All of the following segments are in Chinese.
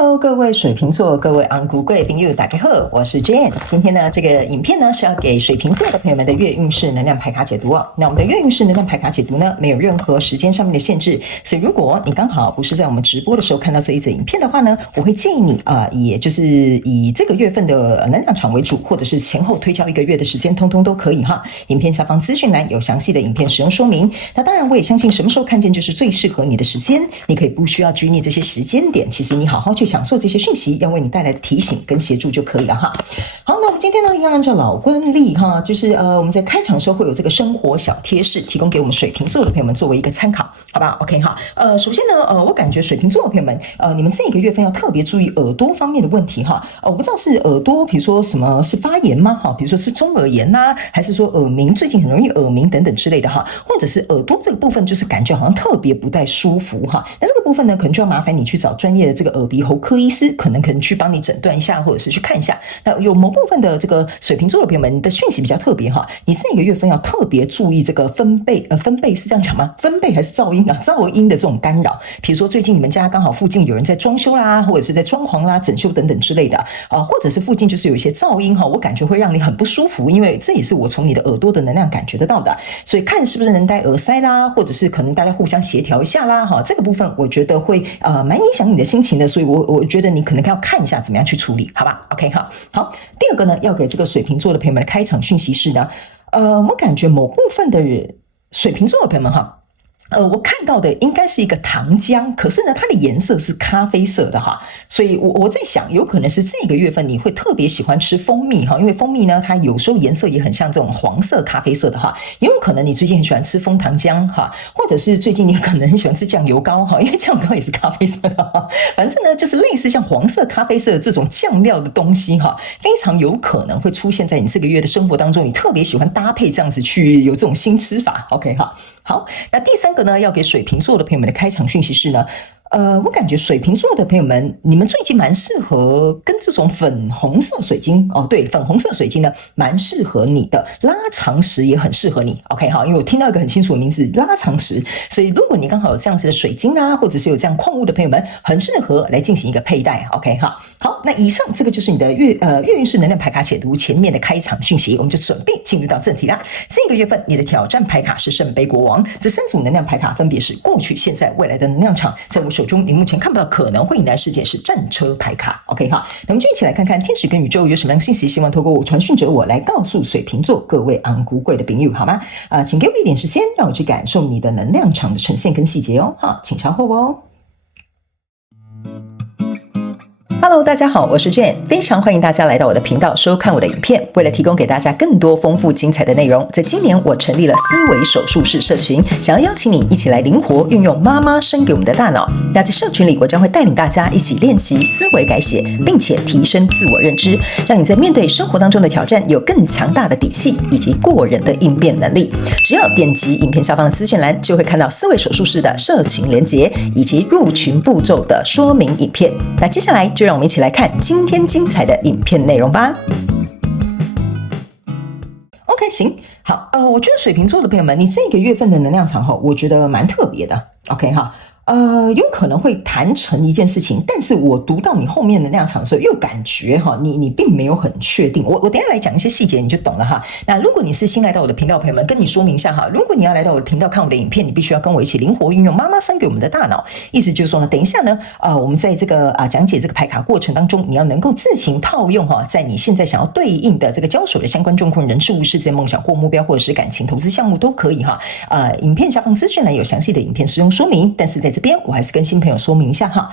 Hello， 各位水瓶座，各位昂古貴朋友，大家好，我是 Jane。今天呢，這個影片呢是要給水瓶座的朋友們的月運勢能量牌卡解讀哦。那我們的月運勢能量牌卡解讀呢，沒有任何時間上面的限制，所以如果你剛好不是在我們直播的時候看到這一則影片的話呢，我會建議你也就是以這個月份的能量場為主，或者是前後推敲1個月的時間，通通都可以哈。影片下方資訊欄有詳細的影片使用說明。那當然，我也相信什麼時候看見就是最適合你的時間，你可以不需要拘泥這些時間點，其實你好好去享受這些訊息要為你帶來的提醒跟協助就可以了哈。好，那我們今天呢，一樣按照老慣例哈，就是我們在開場的時候會有這個生活小貼士，提供給我們水瓶座的朋友們作為一個參考，好不好 ？OK 哈。首先呢，我感覺水瓶座的朋友們，你們這個月份要特別注意耳朵方面的問題哈。我不知道是耳朵，比如說什麼是發炎嗎？哈，比如說是中耳炎吶，還是說耳鳴最近很容易耳鳴等等之類的哈，或者是耳朵這個部分就是感覺好像特別不太舒服哈。那這個部分呢，可能就要麻煩你去找專業的這個耳鼻喉科醫師，可能去幫你診斷一下，或者是去看一下。那有某部分的這個水瓶座的朋友們，你的訊息比較特別哈，你這個月份要特別注意這個分貝是這樣講嗎？分貝還是噪音啊？噪音的這種干擾，比如說最近你們家剛好附近有人在裝修啦，或者是在裝潢啦、整修等等之類的或者是附近就是有一些噪音哈，我感覺會讓你很不舒服，因為這也是我從你的耳朵的能量感覺得到的，所以看是不是能戴耳塞啦，或者是可能大家互相協調一下啦哈，這個部分我覺得會蠻影響你的心情的，所以我覺得你可能要看一下怎麼樣去處理，好吧 ？OK 哈，好，第二個呢，要給這個水瓶座的朋友們的開場訊息是呢，我感覺某部分的水瓶座的朋友們哈。我看到的應該是一個糖漿，可是呢，它的顏色是咖啡色的哈，所以我在想，有可能是這個月份你會特別喜歡吃蜂蜜哈，因為蜂蜜呢，它有時候顏色也很像這種黃色、咖啡色的哈，也有可能你最近很喜歡吃蜂糖漿哈，或者是最近你可能很喜歡吃醬油膏哈，因為醬油膏也是咖啡色的哈，反正呢，就是類似像黃色、咖啡色的這種醬料的東西哈，非常有可能會出現在你這個月的生活當中，你特別喜歡搭配這樣子去有這種新吃法 ，OK 哈。好，那第三個呢，要給水瓶座的朋友們的開場訊息是呢，我感覺水瓶座的朋友們，你們最近蠻適合跟這種粉紅色水晶哦，對，粉紅色水晶呢，蠻適合你的，拉長石也很適合你 ，OK 好，因為我聽到一個很清楚的名字，拉長石，所以如果你剛好有這樣子的水晶啊，或者是有這樣礦物的朋友們，很適合來進行一個佩戴 ，OK 哈。好，那以上這個就是你的月運勢能量牌卡解讀前面的開場訊息，我們就準備進入到正題啦。這個月份你的挑戰牌卡是聖杯國王，這3組能量牌卡分別是過去、現在、未來的能量場。在我手中，你目前看不到可能會迎來事件是戰車牌卡。OK 哈，那我們就一起來看看天使跟宇宙有什麼樣的信息，希望透過我傳訊者我來告訴水瓶座各位昂古貴的朋友，好嗎？請給我一點時間，讓我去感受你的能量場的呈現跟細節哦。好，請稍後哦。Hello， 大家好，我是 Jane， 非常歡迎大家來到我的頻道收看我的影片。為了提供給大家更多豐富精彩的內容，在今年我成立了思維手術室社群，想要邀請你一起來靈活運用媽媽生給我們的大腦。那在社群裡，我將會帶領大家一起練習思維改寫，並且提升自我認知，讓你在面對生活當中的挑戰有更強大的底氣以及過人的應變能力。只要點擊影片下方的資訊欄，就會看到思維手術室的社群連結以及入群步驟的說明影片。那接下來就讓我們一起來看今天精彩的影片內容吧。OK， 行，好，我覺得水瓶座的朋友們，你這個月份的能量場哈，我覺得蠻特別的。OK 哈。有可能會談成一件事情，但是我讀到你後面的能量場的時候，又感覺哈，你並沒有很確定。我等一下來講一些細節，你就懂了哈。那如果你是新來到我的頻道的朋友們，跟你說明一下哈，如果你要來到我的頻道看我的影片，你必須要跟我一起靈活運用媽媽生給我們的大腦。意思就是說呢，等一下呢，我們在這個講解這個牌卡過程當中，你要能夠自行套用哈，在你現在想要對應的這個交手的相關狀況、人事物、事件、夢想或目標，或者是感情、投資項目都可以哈。影片下方資訊欄有詳細的影片使用說明，但是在這邊我還是跟新朋友說明一下哈，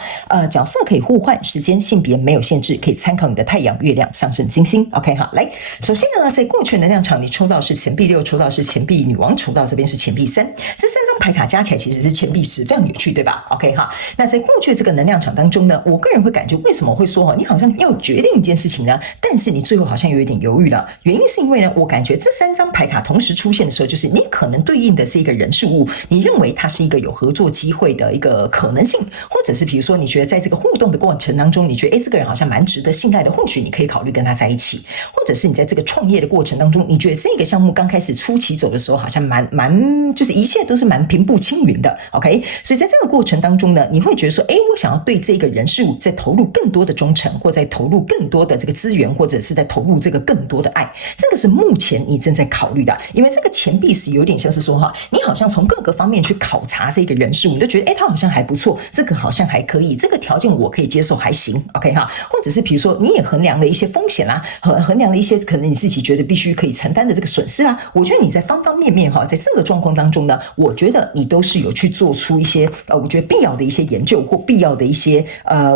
角色可以互換，時間性別沒有限制，可以參考你的太陽、月亮、上升、金星。OK 哈，來，首先呢，在過去能量場，你抽到是錢幣6，抽到是錢幣女王，抽到這邊是錢幣3，這3張牌卡加起來其實是錢幣10，非常有趣，對吧 ？OK 哈，那在過去這個能量場當中呢，我個人會感覺，為什麼我會說你好像要決定一件事情呢？但是你最後好像有一點猶豫了，原因是因為呢，我感覺這3張牌卡同時出現的時候，就是你可能對應的是一個人事物，你認為它是一個有合作機會的一個可能性，或者是比如說你覺得在這個互動的過程當中，你覺得這個人好像蠻值得信賴的，或許你可以考慮跟他在一起，或者是你在這個創業的過程當中，你覺得這個項目剛開始初期走的時候好像蠻就是一切都是蠻平步青雲的 ，OK， 所以在這個過程當中呢，你會覺得說，我想要對這個人事物再投入更多的忠誠，或再投入更多的這個資源，或者是在投入這個更多的愛，這個是目前你正在考慮的，因為這個錢幣是有點像是說哈，你好像從各個方面去考察這個人事物，你就覺得他好像還不錯，這個好像還可以，這個條件我可以接受，還行 ，OK 哈，或者是比如說你也衡量了一些風險啦，衡量了一些可能你自己覺得必須可以承擔的這個損失啊，我覺得你在方方面面哈，在這個狀況當中呢，我覺得你都是有去做出一些我覺得必要的一些研究或必要的一些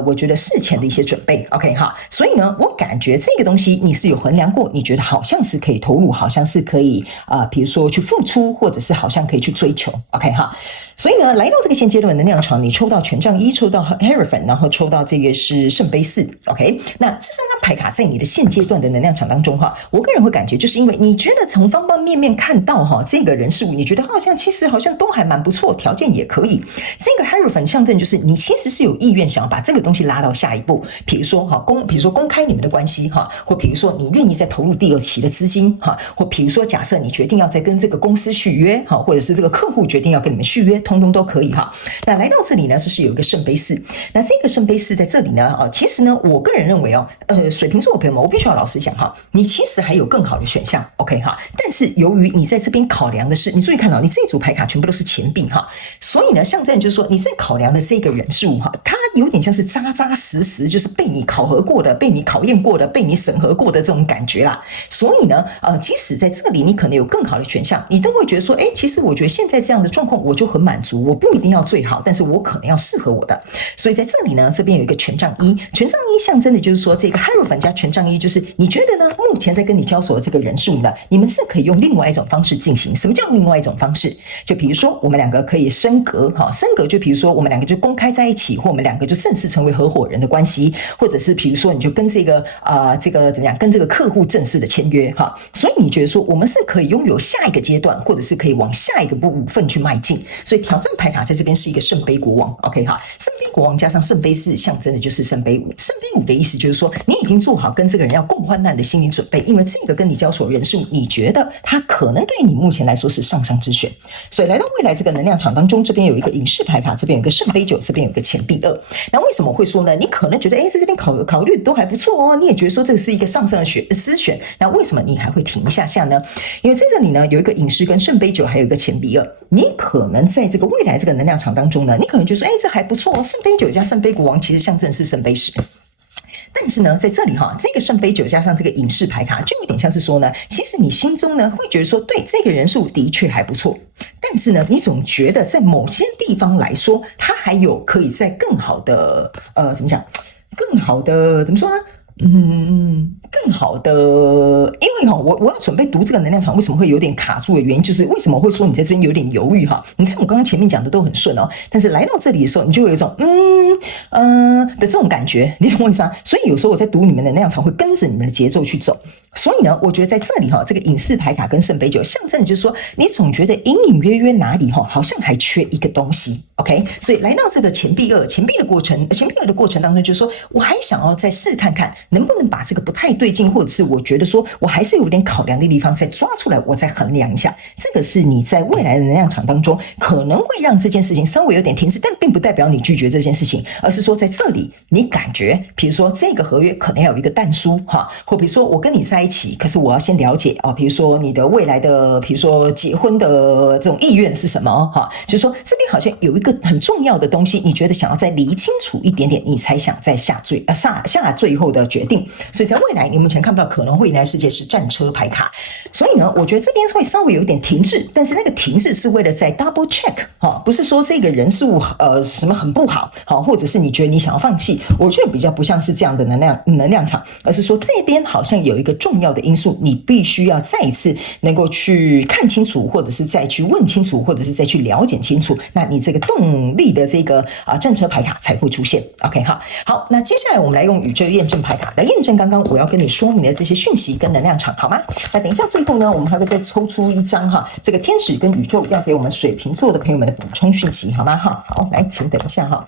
我覺得事前的一些準備 ，OK 哈，所以呢，我感覺這個東西你是有衡量過，你覺得好像是可以投入，好像是可以比如說去付出，或者是好像可以去追求 ，OK 哈。所以呢，來到這個現階段的能量場，你抽到權杖一，抽到 Hierophant， 然後抽到這個是聖杯4 ，OK。那這三張牌卡在你的現階段的能量场當中哈，我個人會感覺就是因為你覺得從方方面面看到哈這個人事物，你覺得好像其實好像都還蠻不錯，條件也可以。這個 Hierophant 象徵就是你其實是有意願想要把這個東西拉到下一步，比如說公開你們的關係哈，或比如說你願意再投入第二期的資金哈，或比如說假設你決定要再跟這個公司續約哈，或者是這個客戶決定要跟你們續約。通通都可以哈。那來到這裡呢，就是有一個聖杯4。那這個聖杯4在這裡呢，其實呢，我個人認為水瓶座的朋友們，我必須要老實講哈，你其實還有更好的選項 ，OK 哈。但是由於你在這邊考量的是，你注意看到，你這一組牌卡全部都是錢幣哈，所以呢，象徵就是說你在考量的這個人事物哈，它有點像是扎扎實實，就是被你考核過的、被你考驗過的、被你審核過的這種感覺啦。所以呢，即使在這裡你可能有更好的選項，你都會覺得說，其實我覺得現在這樣的狀況我就很滿足，我不一定要最好，但是我可能要適合我的。所以在這裡呢，這邊有一個權杖1，權杖1象徵的就是說，這個 Hierophant 加權杖1，就是你覺得呢，目前在跟你交手的這個人事物呢，你們是可以用另外一種方式進行。什麼叫另外一種方式？就比如說我們兩個可以升格哈，升格就比如說我們兩個就公開在一起，或我們兩個就正式成為合夥人的關係，或者是比如說你就跟這個怎麼樣，跟這個客戶正式的簽約哈。所以你覺得說我們是可以擁有下一個階段，或者是可以往下一個部分去邁進。所以挑戰牌卡在這邊是一個聖杯國王 ，OK 哈，聖杯國王加上聖杯4，象徵的就是聖杯5。聖杯5的意思就是說，你已經做好跟這個人要共患難的心理準備，因為這個跟你交手的人事物，你覺得他可能對你目前來說是上之選。所以來到未來這個能量場當中，這邊有一個隱士牌卡，這邊有一個聖杯9，這邊有一個錢幣2。那為什麼會說呢？你可能覺得，在這邊考慮都還不錯哦，你也覺得說這個是一個上的資選，那為什麼你還會停一下下呢？因為在這裡呢，有一個隱士跟聖杯9，還有一個錢幣2。你可能在這個未來這個能量場當中呢，你可能就說，這還不錯哦。聖杯9加聖杯國王其實象徵是聖杯10。但是呢，在這裡哈，這個聖杯9加上這個隱士牌卡，就有點像是說呢，其實你心中呢會覺得說，對這個人數的確還不錯，但是呢，你總覺得在某些地方來說，他還有可以在更好的怎麼講，更好的怎麼說呢？更好的，因為我要準備讀這個能量場，為什麼會有點卡住的原因，就是為什麼會說你在這邊有點猶豫哈？你看我剛剛前面講的都很順哦，但是來到這裡的時候，你就會有一種的這種感覺，你懂我意思嗎？所以有時候我在讀你們的能量場，會跟着你們的節奏去走。所以呢，我覺得在這裡哈，這個隱士牌卡跟聖杯9象徵的就是說，你總覺得隱隱約約哪裡哈，好像還缺一個東西。OK， 所以來到這個錢幣2，錢幣2的過程當中，就是說我還想要再試看看，能不能把這個不太對勁，或者是我覺得說我還是有點考量的地方再抓出來，我再衡量一下。這個是你在未來的能量場當中可能會讓這件事情稍微有點停滯，但並不代表你拒絕這件事情，而是說在這裡你感覺，比如說這個合約可能要有一個但書哈，或比如說我跟你在一起，可是我要先了解比如說你的未來的，比如說結婚的這種意願是什麼哈，就是說這邊好像有一個很重要的東西，你覺得想要再理清楚一點點，你才想再下最後的決定。所以在未來你目前看不到可能會迎來世界是戰車牌卡，所以呢，我覺得這邊會稍微有點停滯，但是那個停滯是為了在 double check 不是說這個人事物什麼很不好或者是你覺得你想要放棄，我覺得比較不像是這樣的能量場，而是說這邊好像有一個重要的因素，你必須要再一次能夠去看清楚，或者是再去問清楚，或者是再去了解清楚，那你這個動力的這個戰車牌卡才會出現。OK 好，那接下來我們來用宇宙驗證牌卡來驗證剛剛我要跟你說明的這些訊息跟能量場。場，好嗎？那等一下最後呢，我們還會再抽出一張哈，這個天使跟宇宙要給我們水瓶座的朋友們的補充訊息，好嗎？哈，好，來，請等一下哈。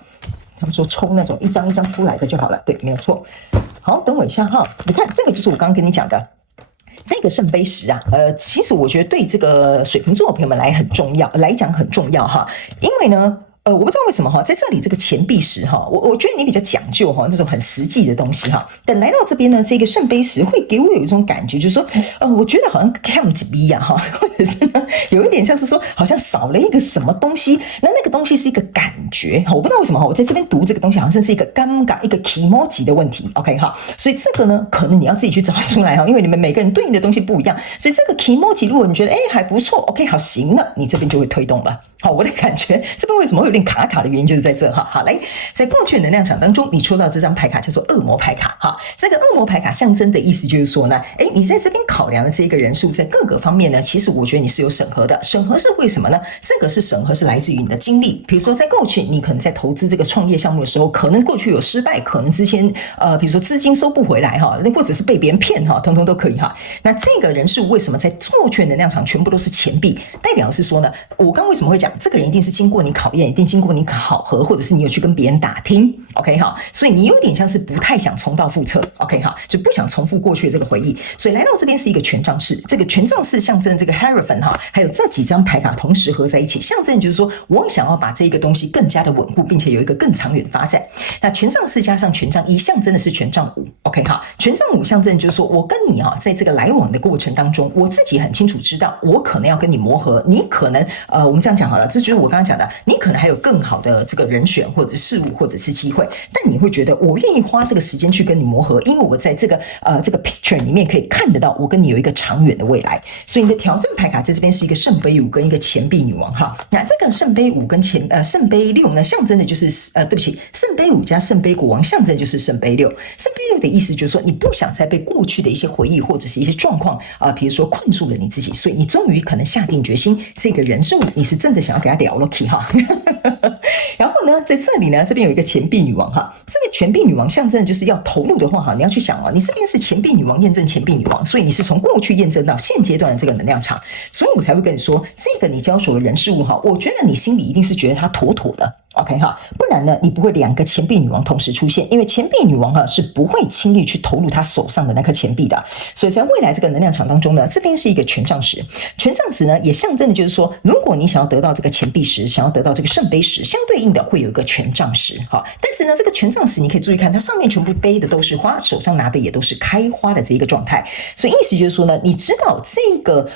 他們說抽那種一張一張出來的就好了，對，沒有錯。好，等我一下哈。你看，這個就是我剛剛跟你講的這個聖杯十啊。其實我覺得對這個水瓶座的朋友們來講很重要哈，因為呢。我不知道為什麼哈，在這裡這個錢幣十哈，我覺得你比較講究哈，那種很實際的東西哈。等來到這邊呢，這個聖杯十會給我有一種感覺，就是說，我覺得好像看不起呀哈，或者是呢，有一點像是說，好像少了一個什麼東西。那個東西是一個感覺，我不知道為什麼哈，我在這邊讀這個東西，好像是一個尷尬、一個 kimoji 的問題。OK 哈，所以這個呢，可能你要自己去找出來哈，因為你們每個人對應的東西不一樣，所以這個 kimoji 如果你覺得還不錯 ，OK 好行了，你這邊就會推動了。好，我的感覺這邊為什麼會有點卡卡的原因就是在這哈。好，來，在過去的能量場當中，你抽到這張牌卡叫做惡魔牌卡哈。這個惡魔牌卡象徵的意思就是說呢，你在這邊考量的這個人數在各個方面呢，其實我覺得你是有審核的。審核是為什麼呢？這個是審核是來自於你的經歷，比如說在過去你可能在投資這個創業項目的時候，可能過去有失敗，可能之前比如說資金收不回來哈，或者是被別人騙哈，通通都可以哈。那這個人數為什麼在過去的能量場全部都是錢幣？代表是說呢，我剛為什麼會講？這個人一定是經過你考驗，一定經過你考核，或者是你有去跟別人打聽 ，OK 哈，所以你有點像是不太想重蹈覆轍 ，OK 哈，就不想重複過去的這個回憶，所以來到這邊是一個權杖四，這個權杖四象徵這個 Hierophant 哈，還有這幾張牌卡同時合在一起，象徵就是說我想要把這個東西更加的穩固，並且有一個更長遠發展。那權杖四加上權杖一，象徵的是權杖五 ，OK 哈，權杖五象徵就是說我跟你哈，在這個來往的過程當中，我自己很清楚知道，我可能要跟你磨合，你可能我們這樣講好了。這就是我剛剛講的，你可能還有更好的這個人選或者事物或者是機會，但你會覺得我願意花這個時間去跟你磨合，因為我在這個picture 裡面可以看得到我跟你有一個長遠的未來。所以你的挑戰牌卡在這邊是一個聖杯五跟一個錢幣女王哈。那這個聖杯五跟聖杯六呢，象徵的就是對不起，聖杯五加聖杯國王象徵就是聖杯六。聖杯六的意思就是說，你不想再被過去的一些回憶或者是一些狀況比如說困住了你自己，所以你終於可能下定決心，這個人數你是真的想要給他聊了 key 哈。然後呢，在這裡呢，這邊有一個錢幣女王哈，這個錢幣女王象徵的就是要投入的話哈，你要去想你這邊是錢幣女王驗證錢幣女王，所以你是從過去驗證到現階段的這個能量場，所以我才會跟你說，這個你交手的人事物哈，我覺得你心裡一定是覺得他妥妥的。OK 哈，不然呢，你不會兩個錢幣女王同時出現，因為錢幣女王是不會輕易去投入她手上的那顆錢幣的，所以在未來這個能量場當中呢，這邊是一個權杖十，權杖十呢也象徵的就是說，如果你想要得到這個錢幣十，想要得到這個聖杯十，相對應的會有一個權杖十哈，但是呢，這個權杖十你可以注意看，它上面全部背的都是花，手上拿的也都是開花的這一個狀態，所以意思就是說呢，你知道這個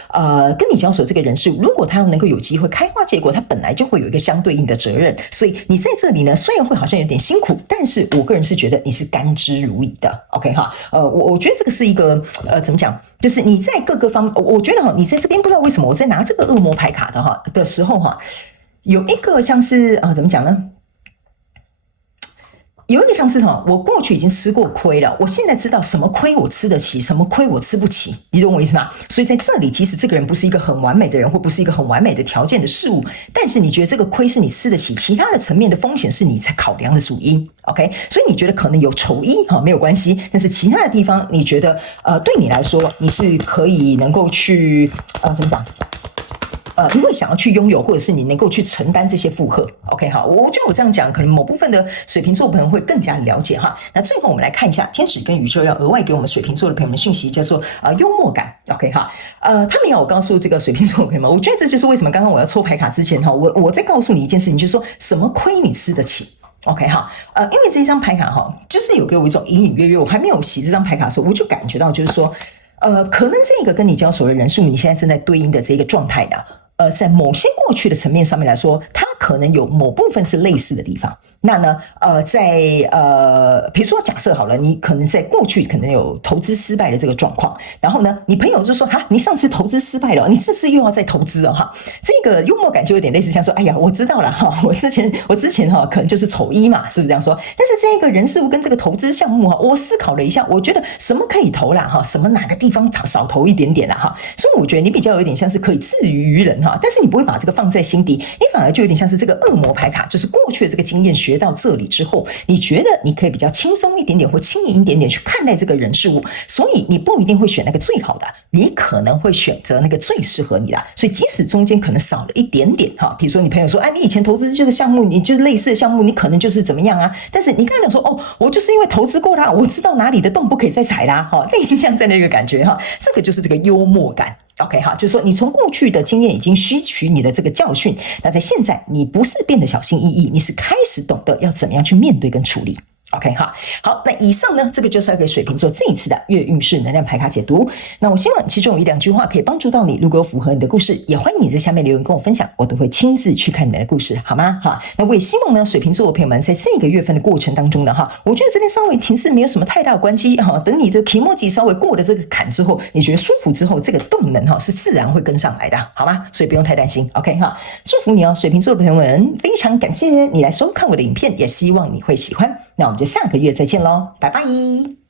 跟你交手這個人事，如果他能夠有機會開花結果，他本來就會有一個相對應的責任，所以你在這裡呢，雖然會好像有點辛苦，但是我個人是覺得你是甘之如飴的 ，OK 哈，我覺得這個是一個怎麼講，就是你在各個方面，我覺得哈，你在這邊不知道為什麼我在拿這個惡魔牌卡的時候哈，有一個像是怎麼講呢？有一個像是我過去已經吃過虧了，我現在知道什麼虧我吃得起，什麼虧我吃不起，你懂我意思嗎？所以在這裡，即使這個人不是一個很完美的人，或不是一個很完美的條件的事物，但是你覺得這個虧是你吃得起，其他的層面的風險是你才考量的主因 ，OK？ 所以你覺得可能有丑一沒有關係，但是其他的地方你覺得對你來說你是可以能夠去怎麼講？你會想要去擁有，或者是你能夠去承擔這些負荷 ，OK 好，我覺得我這樣講，可能某部分的水瓶座朋友會更加了解哈。那最後我們來看一下天使跟宇宙要額外給我們水瓶座的朋友們訊息，叫做幽默感 ，OK 哈。他們要我告訴這個水瓶座的朋友們，我覺得這就是為什麼剛剛我要抽牌卡之前哈，我在告訴你一件事情，就是說什麼虧你吃得起。OK 哈，因為這張牌卡哈，就是有給我一種隱隱約約，我還沒有洗這張牌卡的時候，我就感覺到就是說，可能這個跟你交手的人數，你現在正在對應的這個狀態的。在某些過去的層面上面來說，它可能有某部分是類似的地方。那呢，比如說假設好了，你可能在過去可能有投資失敗的這個狀況，然後呢，你朋友就說哈，你上次投資失敗了，你這次又要再投資了哈。這個幽默感就有點類似像說，哎呀，我知道了哈，我之前哈可能就是丑一嘛，是不是這樣說？但是這個人事物跟這個投資項目哈，我思考了一下，我覺得什麼可以投啦哈，什麼哪個地方少投一點點啦哈，所以我覺得你比較有點像是可以自娛於人哈，但是你不會把這個放在心底，你反而就有點像是這個惡魔牌卡，就是過去的這個經驗學到這裡之後，你覺得你可以比較輕鬆一點點或輕盈一點點去看待這個人事物，所以你不一定會選那個最好的，你可能會選擇那個最適合你的。所以即使中間可能少了一點點哈，比如說你朋友說，哎，你以前投資這個項目，你就是類似的項目，你可能就是怎麼樣啊？但是你剛才講說，哦，我就是因為投資過啦，我知道哪裡的洞不可以再踩啦，哈，類似像這樣的一個感覺哈，這個就是這個幽默感。OK 哈，就是說你從過去的經驗已經吸取你的這個教訓，那在現在你不是變得小心翼翼，你是開始懂得要怎麼樣去面對跟處理。OK 哈，好，那以上呢，這個就是要給水瓶座這一次的月運勢能量牌卡解讀。那我希望其中有一兩句話可以幫助到你，如果有符合你的故事，也歡迎你在下面留言跟我分享，我都會親自去看你們的故事，好嗎？哈，那我也希望呢，水瓶座的朋友們在這個月份的過程當中呢，哈，我覺得這邊稍微停滯沒有什麼太大的關係哈，等你的期末級稍微過了這個坎之後，你覺得舒服之後，這個動能哈是自然會跟上來的，好嗎？所以不用太擔心。OK 哈，祝福你哦，水瓶座的朋友們，非常感謝你來收看我的影片，也希望你會喜歡。那我們就下個月再見嘍，拜拜。